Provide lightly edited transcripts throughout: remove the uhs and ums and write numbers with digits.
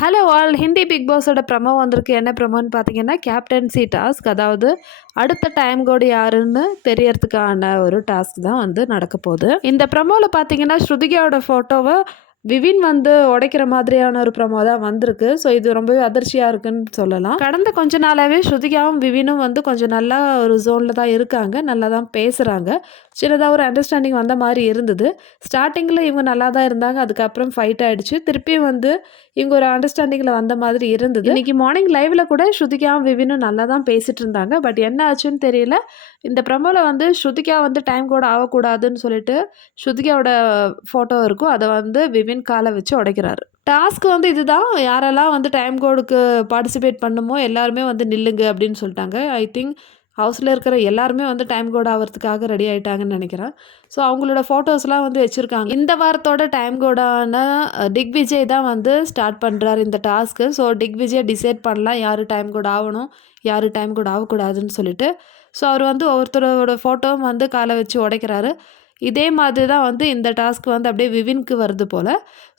Hello all, Hindi big பாஸோட promo வந்திருக்கு. என்ன ப்ரமோன்னு பார்த்தீங்கன்னா, கேப்டன்சி டாஸ்க். அதாவது அடுத்த டைம் கோடு யாருன்னு தெரியறதுக்கான ஒரு டாஸ்க் தான் வந்து நடக்க போகுது. இந்த ப்ரமோவில் பார்த்தீங்கன்னா, ஸ்ருதிகாவோட ஃபோட்டோவை விவின் வந்து உடைக்கிற மாதிரியான ஒரு ப்ரமோ தான் வந்திருக்கு. ஸோ இது ரொம்பவே அதிர்ச்சியாக இருக்குன்னு சொல்லலாம். கடந்த கொஞ்ச நாளாகவே ஸ்ருதிகாவும் விவினும் வந்து கொஞ்சம் நல்லா ஒரு ஜோனில் தான் இருக்காங்க. நல்லா தான் பேசுகிறாங்க. சின்னதாக ஒரு அண்டர்ஸ்டாண்டிங் வந்த மாதிரி இருந்தது. ஸ்டார்டிங்கில் இவங்க நல்லா தான் இருந்தாங்க. அதுக்கப்புறம் ஃபைட் ஆகிடுச்சு. திருப்பியும் வந்து இவங்க ஒரு அண்டர்ஸ்டாண்டிங்கில் வந்த மாதிரி இருந்தது. இன்னைக்கு மார்னிங் லைவில் கூட ஸ்ருதிகாவும் விவினும் நல்லா தான் பேசிகிட்டு இருந்தாங்க. பட் என்ன ஆச்சுன்னு தெரியல. இந்த ப்ரமோவில் வந்து ஸ்ருதிகா வந்து டைம் கோட் ஆகக்கூடாதுன்னு சொல்லிட்டு ஸ்ருதிகாவோட ஃபோட்டோ இருக்கும். அதை வந்து விவின் காலை வச்சு உடைக்கிறாரு. டாஸ்க் வந்து இதுதான். யாரெல்லாம் வந்து டைம் கோடுக்கு பார்ட்டிசிபேட் பண்ணுமோ எல்லாருமே வந்து நில்லுங்க அப்படின்னு சொல்லிட்டாங்க. ஐ திங்க் ஹவுஸில் இருக்கிற எல்லாருமே வந்து டைம் கோட் ஆகிறதுக்காக ரெடி ஆகிட்டாங்கன்னு நினைக்கிறேன். ஸோ அவங்களோட ஃபோட்டோஸ்லாம் வந்து வச்சுருக்காங்க. இந்த வாரத்தோட டைம் கோடான திக்விஜய் தான் வந்து ஸ்டார்ட் பண்ணுறாரு இந்த டாஸ்க்கு. ஸோ திக்விஜய் டிசைட் பண்ணலாம் யார் டைம் கோட் ஆகணும், யார் டைம் கோட் ஆகக்கூடாதுன்னு சொல்லிட்டு. ஸோ அவர் வந்து ஒருத்தரோட ஃபோட்டோவும் வந்து காலை வச்சு உடைக்கிறாரு. இதே மாதிரி தான் வந்து இந்த டாஸ்க் வந்து அப்படியே விவின்க்கு வருது போல்.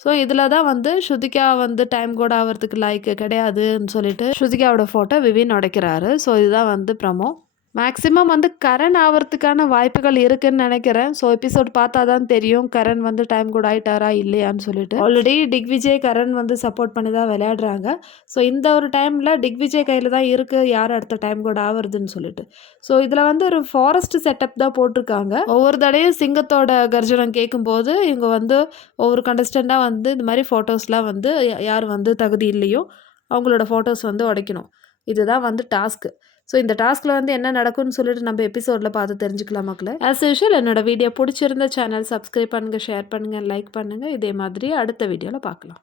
ஸோ இதில் தான் வந்து ஸ்ருதிகா வந்து டைம் கோட் ஆகிறதுக்கு லாய்க்கு கிடையாதுன்னு சொல்லிட்டு ஸ்ருதிகாவோட ஃபோட்டோ விவின் உடைக்கிறாரு. ஸோ இதுதான் வந்து ப்ரமோ. மேக்ஸிமம் வந்து கரண் ஆகிறதுக்கான வாய்ப்புகள் இருக்குன்னு நினைக்கிறேன். ஸோ எபிசோட் பார்த்தா தான் தெரியும் கரண் வந்து டைம் கோட் ஆகிட்டாரா இல்லையான்னு சொல்லிட்டு. ஆல்ரெடி திக்விஜய் கரண் வந்து சப்போர்ட் பண்ணி தான் விளையாடுறாங்க. ஸோ இந்த ஒரு டைமில் திக்விஜய் கையில் தான் இருக்குது யார் அடுத்த டைம் கோட் ஆகுறதுன்னு சொல்லிட்டு. ஸோ இதில் வந்து ஒரு ஃபாரஸ்ட் செட்டப் தான் போட்டிருக்காங்க. ஒவ்வொரு தடையும் சிங்கத்தோட கர்ஜனம் கேட்கும்போது இவங்க வந்து ஒவ்வொரு கண்டஸ்டண்ட்டாக வந்து இந்த மாதிரி ஃபோட்டோஸ்லாம் வந்து யார் வந்து தகுதி இல்லையோ அவங்களோட ஃபோட்டோஸ் வந்து உடைக்கணும். இதுதான் வந்து டாஸ்க்கு. ஸோ இந்த டாஸ்கில் வந்து என்ன நடக்கும்னு சொல்லிட்டு நம்ம எபிசோடில் பார்த்து தெரிஞ்சுக்கலாம் மக்களே. ஆஸ் யூஷுவல் என்னோட வீடியோ பிடிச்சிருந்த சேனல் சப்ஸ்கிரைப் பண்ணுங்கள், ஷேர் பண்ணுங்கள், லைக் பண்ணுங்கள். இதே மாதிரி அடுத்த வீடியோவில் பார்க்கலாம்.